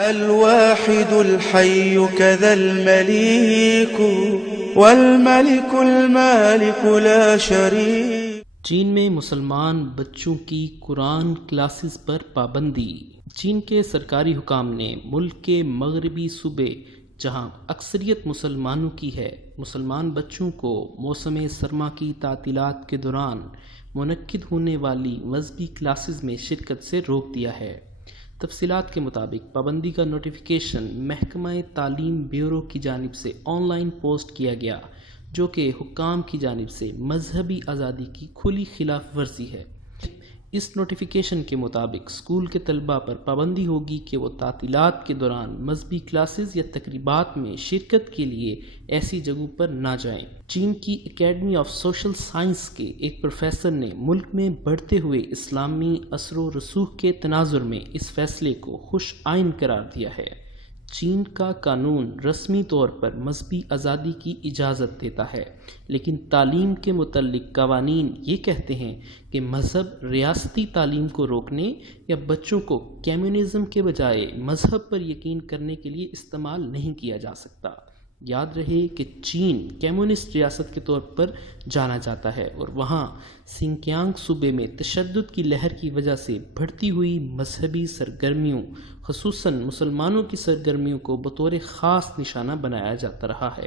الواحد الحي كذا المليك والملك المالك لا شريك. چین میں مسلمان بچوں کی قرآن کلاسز پر پابندی. چین کے سرکاری حکام نے ملک کے مغربی صوبے جہاں اکثریت مسلمانوں کی ہے، مسلمان بچوں کو موسم سرما کی تعطیلات کے دوران منعقد ہونے والی مذہبی کلاسز میں شرکت سے روک دیا ہے. تفصیلات کے مطابق پابندی کا نوٹیفیکیشن محکمہ تعلیم بیورو کی جانب سے آن لائن پوسٹ کیا گیا، جو کہ حکام کی جانب سے مذہبی آزادی کی کھلی خلاف ورزی ہے. اس نوٹیفیکیشن کے مطابق اسکول کے طلباء پر پابندی ہوگی کہ وہ تعطیلات کے دوران مذہبی کلاسز یا تقریبات میں شرکت کے لیے ایسی جگہوں پر نہ جائیں. چین کی اکیڈمی آف سوشل سائنس کے ایک پروفیسر نے ملک میں بڑھتے ہوئے اسلامی اثر و رسوخ کے تناظر میں اس فیصلے کو خوش آئند قرار دیا ہے. چین کا قانون رسمی طور پر مذہبی آزادی کی اجازت دیتا ہے، لیکن تعلیم کے متعلق قوانین یہ کہتے ہیں کہ مذہب ریاستی تعلیم کو روکنے یا بچوں کو کمیونزم کے بجائے مذہب پر یقین کرنے کے لیے استعمال نہیں کیا جا سکتا. یاد رہے کہ چین کمیونسٹ ریاست کے طور پر جانا جاتا ہے اور وہاں سنکیانگ صوبے میں تشدد کی لہر کی وجہ سے بڑھتی ہوئی مذہبی سرگرمیوں، خصوصاً مسلمانوں کی سرگرمیوں کو بطور خاص نشانہ بنایا جاتا رہا ہے.